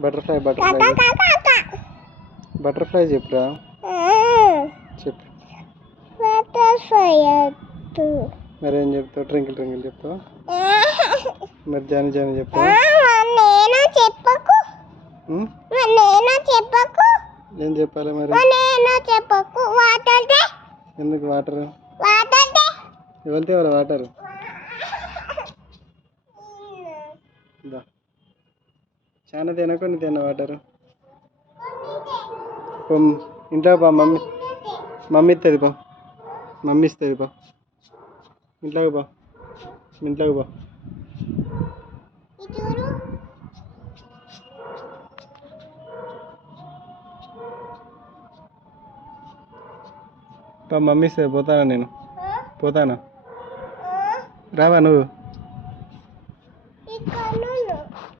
Butterfly butterfly చెప్పురా. చెప్పు. మరేం చెప్తావు? ట్రింకిల్ ట్రింకిల్ చెప్తావా? మరి జాని జాని చెప్తావా? ఏం చెప్పాలి మరి? ఎందుకు వాటర్? ఎవరితే ఎవరు వాటర్? చాలా తిన కొన్ని తిన్న వాటర్. ఇంట్లో పా మమ్మీ ఇస్తుంది పా. మమ్మీ ఇస్తుంది పా. ఇంట్లోకి పా. ఇంట్లోకి పా. మమ్మీ ఇస్తుంది. పోతానా నేను? పోతానా? రావా నువ్వు?